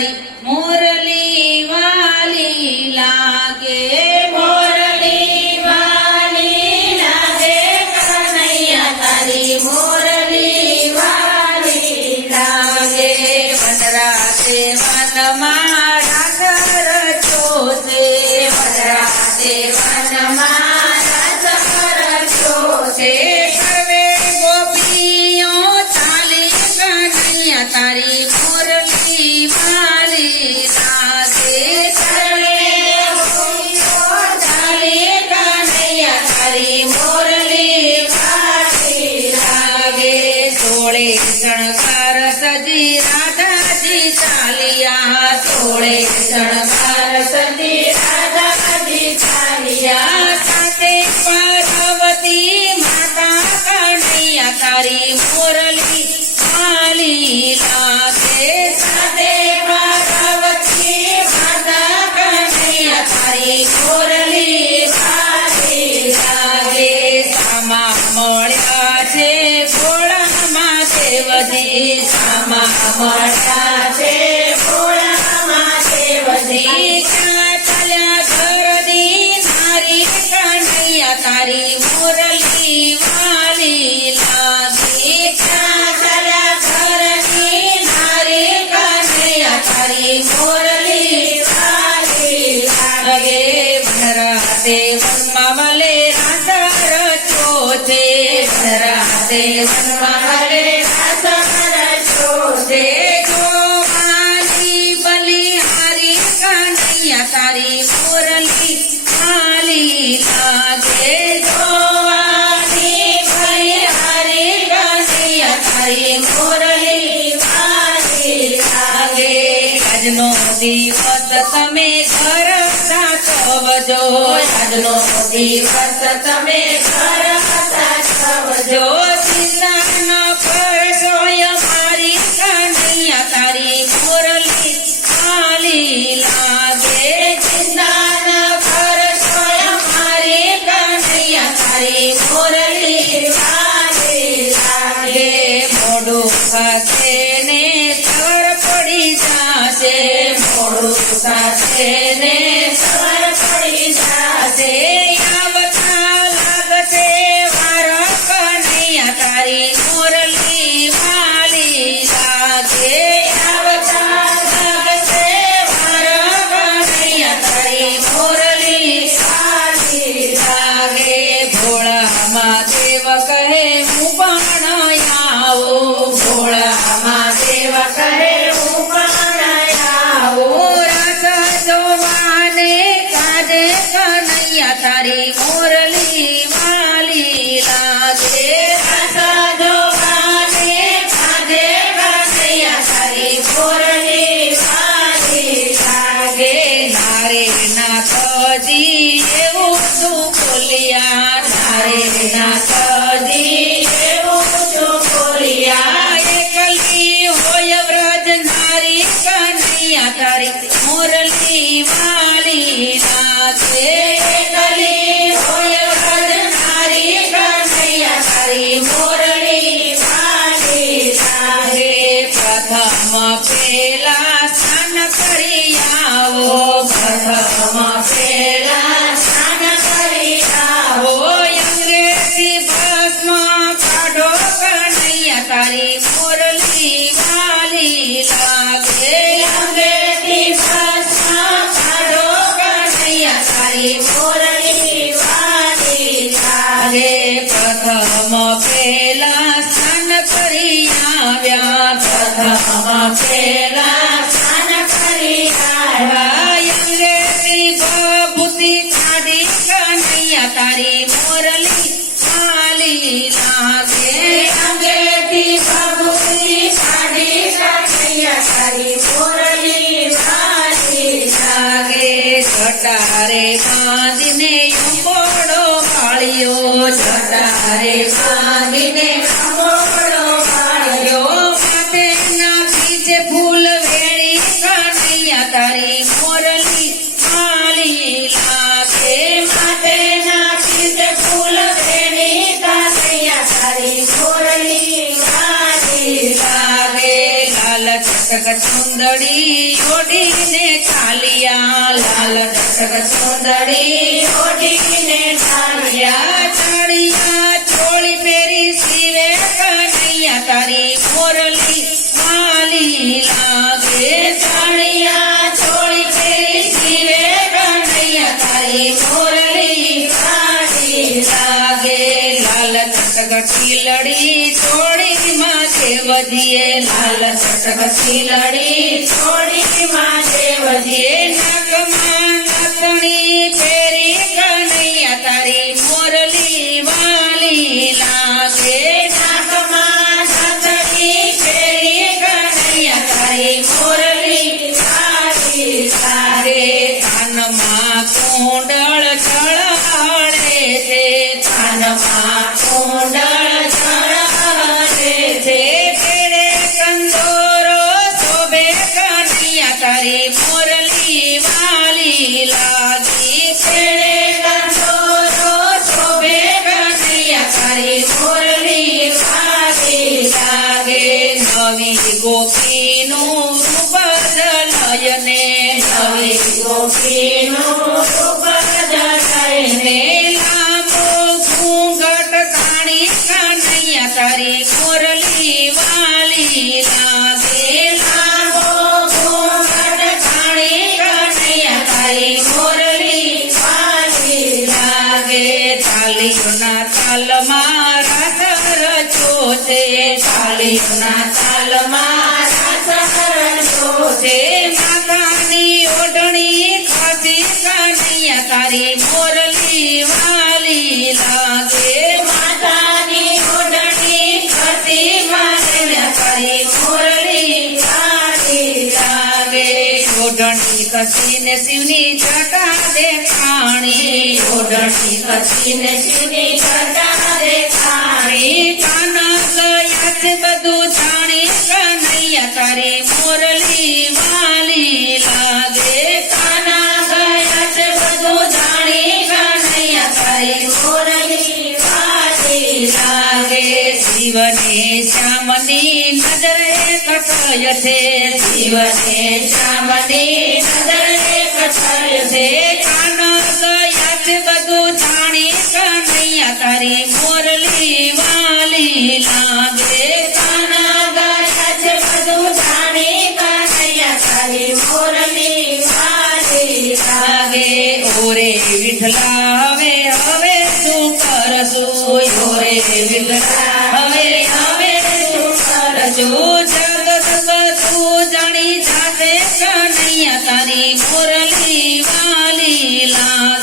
તારી મોરલી વાલી લાગે મોરલી વાલી લાગે કનૈયા તારી મોરલી વાલી લાગે વનરાતે વનમાં રાધર ચોસે વનરાતે વનમાં રાધર ચોસે સર્વે ગોપીઓ ચાલે કનૈયા તારી મોરલી વાલી લાગે સર્વે ગોપીઓ ચાલે કનૈયા તારી મોરલી વાલી લાગે સોળે શણગાર સજી રાધાજી ચાલિયા સોળે શણગાર સજી રાધાજી ચાલ્યા સાથે પાર્વતી માતા કનૈયા તારી મોરલી વાલી લાગે સાથે પાર્વતી માતા કનૈયા તારી મોરલી વાલી લાગે સામા મળ્યા છે ભોળામાં દેવજી સામા મળ્યા છે ભોળામાં દેવજી ક્યાં ચાલ્યા ઘરદી નારી કનૈયા તારી મોરલી વાલી લાગે ક્યાં ચાલ્યા ઘરની નારી કનૈયા તારી મોરલી વાલી લાગે વનરાતે વનમાં વલે રાધર ચોથે રાતે વનમાં હરે રાધર ચોસે જોવાની બલિહારી કનૈયા તારી મોરલી વાલી લાગે જોવાની બલિહારી કનૈયા તારી મોરલી વાલી લાગે આજનો દિવસ તમે ઘર સાચવજો આજનો દિવસ તમે ઘર સાચવજો ચિંતા કરશોય મારી કનૈયા તારી મોરલી વાલી લાગે ચિંતા ન કરશો મારી કનૈયા તારી મોરલી વાલી લાગે મોઢું ખાશે ને સવાર પડી જાશે મોડું સાથે ને સવાર પડી જાશે આવતા લાગશે વાર કનૈયા તારી મોરલી વાલી લાગે આવતા લાગશે વાર કનૈયા તારી મોરલી વાલી લાગે ભોળામાં દેવ કહે હું પણ આવો ભોળામાં દેવ કહે હું પણ આવું રસ જોવાને કાજે કનૈયા તારી મોરલી વાલી લાગે આશા જોવાને કાજે કનૈયા તારી મોરલી વાલી લાગે નારે નાથજી એવું તું બોલ્યા તારે નારે નાથજી એવું જો બોલ્યા એકલી હોય વ્રજ નારી કનૈયા તારી મોરલી વાલી લાગે એકલી હોય વ્રજ નારી કનૈયા તારી મોરલી વાલી લાગે પ્રથમ પેલા સ્નાન કરી આવો પ્રથમ પેલા સ્નાન કરી આવો અંગ્રેજી ભસ્મ કાઢો કનૈયા તારી મોરલી વાલી લાગે અંગેથી ભસ્મ કાઢો કનૈયા તારી મોરલી વાલી લાગે પ્રથમ પેલા સ્નાન કરી આવ્યા પ્રથમ પેલા સ્નાન કરી આવ્યા અંગ્રેજી ભભૂતિ કાઢી કનૈયા તારી મોરલી વાલી લાગે અંગેથી ભભૂતિ કાઢી કનૈયા તારી મોરલી વાલી લાગે જટારે બાંધીને અંબોડો કાળિયો તારે બાંધીને કંબોળો પાડ્યો માથે નાખી છે ફૂલ વેણી કનૈયા તારી મોરલી વાલી લાગે માથે નાખી દે ફૂલ વેણી કનૈયા તારી મોરલી વાલી લાગે લાલ લાલ ચટક ચુંદડી ઓઢીને ચાલિયા લાલ ચટક ચુંદડી ઓઢીને ચાલ્યા ચાળિયા ચોળી પહેરી શિવે કનૈયા તારી મોરલી વાલી લાગે ચાણિયા ચોળી પહેરી શિવે કનૈયા તારી મોરલી વાલી લાગે લાલ ચટક ચીલડી ચોળીમાં દેવજીએ લાલ ચટક ચીલડી ચોળીમાં દેવજીએ નાકમાં નાતણી પહેરી કનૈયા તારી મોરલી વાલી લાગે નાકમાં નાતણી પહેરી કનૈયા તારી મોરલી વાલી લાગે કાનમાં કુંડળ ચડાડે છે કાનમાં કુંડળ ચડાવે છે પેડે કંદોરો શોભે કનૈયા તારી મોરલી વાલી લાગી છેડે કંદોરો શોભે કનૈયા તારી મોરલી વાલી લાગે નવી ગોપીનું રૂપ જલયને નવી ગોપીનું રૂપ જટાઈને લાંબો ઘૂંઘટ તાણી કનૈયા તારી મોરલી વાલી લાગે લાંબો ઘૂંઘટ તાણી કનૈયા તારી મોરલી વાલી લાગે તાલીઓના તાલમાં રાસ રચો છે તાલીઓના તાલમાં રાસ રચો છે માતાની ઓઢણી ખાસી કનૈયા તારી મોરલી વાલી લાગે માતાની ઓઢણી ખસી કનૈયા તારી મોરલી વાલી લાગે ઓઢણી કસીને શિવની જટા દેખાણી ઓઢણી ખસીને શિવની જટા દેખાણી કાન ગયા છે બધું જાણી કનૈયા તારી મોરલી વાલી લાગે કાના ગયા છે બધું જાણી કનૈયા તારી મોરલી વાલી લાગે શિવને શ્યામની નજરે કટય છે શિવને શ્યામની નજરે કટાય છે કાન ગયા છે બધું જાણી કનૈયા તારી મોરલી વાલી લાગે કાના ગયા છે બધું જાણી કનૈયા તારી મોરલી વાલી લાગે ઓરે વિઠલા હવે હવે શું કરશું ઓરે વિઠલા હવે હવે શું કરશું જગત બધું જાણી જાતે કનૈયા તારી મોરલી વાલી લાગે